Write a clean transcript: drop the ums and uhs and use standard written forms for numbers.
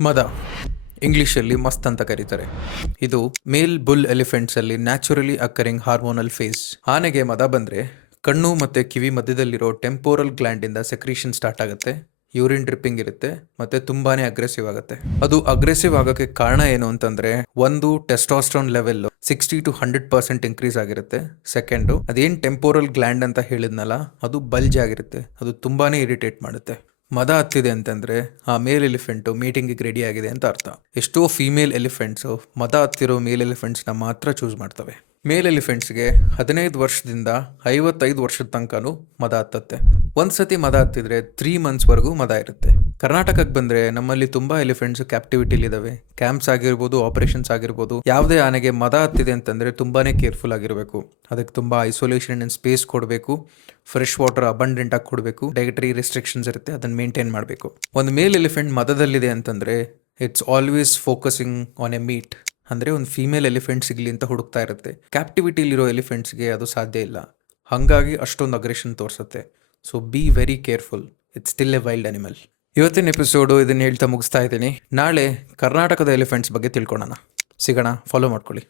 ಮದ ಇಂಗ್ಲಿಷಲ್ಲಿ ಮಸ್ತ್ ಅಂತ ಕರೀತಾರೆ. ಇದು ಮೇಲ್ ಬುಲ್ ಎಲಿಫೆಂಟ್ಸ್ ಅಲ್ಲಿ ನ್ಯಾಚುರಲಿ ಅಕ್ಕರಿಂಗ್ ಹಾರ್ಮೋನಲ್ ಫೇಸ್. ಆನೆಗೆ ಮದ ಬಂದ್ರೆ ಕಣ್ಣು ಮತ್ತೆ ಕಿವಿ ಮಧ್ಯದಲ್ಲಿರೋ ಟೆಂಪೋರಲ್ ಗ್ಲ್ಯಾಂಡ್ ಇಂದ ಸೆಕ್ರೀಷನ್ ಸ್ಟಾರ್ಟ್ ಆಗುತ್ತೆ. ಯೂರಿನ್ ಡ್ರಿಪ್ಪಿಂಗ್ ಇರುತ್ತೆ ಮತ್ತೆ ತುಂಬಾನೇ ಅಗ್ರೆಸಿವ್ ಆಗುತ್ತೆ. ಅದು ಅಗ್ರೆಸಿವ್ ಆಗೋಕೆ ಕಾರಣ ಏನು ಅಂತಂದ್ರೆ, ಒಂದು ಟೆಸ್ಟಾಸ್ಟ್ರಾನ್ ಲೆವೆಲ್ 60 to 100% ಇನ್ಕ್ರೀಸ್ ಆಗಿರುತ್ತೆ. ಸೆಕೆಂಡ್, ಅದೇನ್ ಟೆಂಪೋರಲ್ ಗ್ಲ್ಯಾಂಡ್ ಅಂತ ಹೇಳಿದ್ನಲ್ಲ, ಅದು ಬಲ್ಜ್ ಆಗಿರುತ್ತೆ. ಅದು ತುಂಬಾನೇ ಇರಿಟೇಟ್ ಮಾಡುತ್ತೆ. ಮದ ಹತ್ತಿದೆ ಅಂತಂದ್ರೆ ಆ ಮೇಲ್ ಎಲಿಫೆಂಟ್ ಮೀಟಿಂಗ್ ರೆಡಿ ಆಗಿದೆ ಅಂತ ಅರ್ಥ. ಎಷ್ಟೋ ಫೀಮೇಲ್ ಎಲಿಫೆಂಟ್ಸ್ ಮದ ಹತ್ತಿರೋ ಮೇಲ್ ಎಲಿಫೆಂಟ್ಸ್ ನ ಮಾತ್ರ ಚೂಸ್ ಮಾಡ್ತವೆ. ಮೇಲ್ ಎಲಿಫೆಂಟ್ಸ್ಗೆ 15 ವರ್ಷದಿಂದ 55 ವರ್ಷದ ತನಕನೂ ಮದ ಹತ್ತತ್ತೆ. ಒಂದ್ಸತಿ ಮದ ಹತ್ತಿದ್ರೆ 3 months ವರೆಗೂ ಮದ ಇರುತ್ತೆ. ಕರ್ನಾಟಕಕ್ಕೆ ಬಂದ್ರೆ ನಮ್ಮಲ್ಲಿ ತುಂಬಾ ಎಲಿಫೆಂಟ್ಸ್ ಕ್ಯಾಪ್ಟಿವಿಟಿಲಿ ಇದಾವೆ. ಕ್ಯಾಂಪ್ಸ್ ಆಗಿರ್ಬೋದು, ಆಪರೇಷನ್ಸ್ ಆಗಿರ್ಬೋದು. ಯಾವುದೇ ಆನೆಗೆ ಮದ ಹತ್ತಿದೆ ಅಂತಂದ್ರೆ ತುಂಬಾನೇ ಕೇರ್ಫುಲ್ ಆಗಿರಬೇಕು. ಅದಕ್ಕೆ ತುಂಬಾ ಐಸೋಲೇಷನ್ ಅಂಡ್ ಸ್ಪೇಸ್ ಕೊಡಬೇಕು. ಫ್ರೆಶ್ ವಾಟರ್ ಅಬಂಡೆಂಟ್ ಆಗಿ ಕೊಡಬೇಕು. ಡೈಟರಿ ರೆಸ್ಟ್ರಿಕ್ಷನ್ಸ್ ಇರುತ್ತೆ, ಅದನ್ನ ಮೇಂಟೈನ್ ಮಾಡಬೇಕು. ಒಂದು ಮೇಲ್ ಎಲಿಫೆಂಟ್ ಮದದಲ್ಲಿದೆ ಅಂತಂದ್ರೆ it's always focusing on A meet. ಅಂದ್ರೆ ಒಂದು ಫೀಮೇಲ್ ಎಲಿಫೆಂಟ್ ಸಿಗ್ಲಿ ಅಂತ ಹುಡುಕ್ತಾ ಇರುತ್ತೆ. ಕ್ಯಾಪ್ಟಿವಿಟಿಲಿರೋ ಎಲಿಫೆಂಟ್ಸ್ಗೆ ಅದು ಸಾಧ್ಯ ಇಲ್ಲ. ಹಾಗಾಗಿ ಅಷ್ಟೊಂದು ಅಗ್ರೆಷನ್ ತೋರಿಸುತ್ತೆ. So be very careful. It's still A wild animal. ಇವತ್ತಿನ ಎಪಿಸೋಡು ಇದನ್ನ ಹೇಳ್ತಾ ಮುಗಿಸ್ತಾ ಇದ್ದೀನಿ. ನಾಳೆ ಕರ್ನಾಟಕದ ಎಲಿಫೆಂಟ್ಸ್ ಬಗ್ಗೆ ತಿಳ್ಕೊಳ್ಳೋಣ. ಸಿಗೋಣ. ಫಾಲೋ ಮಾಡ್ಕೊಳ್ಳಿ.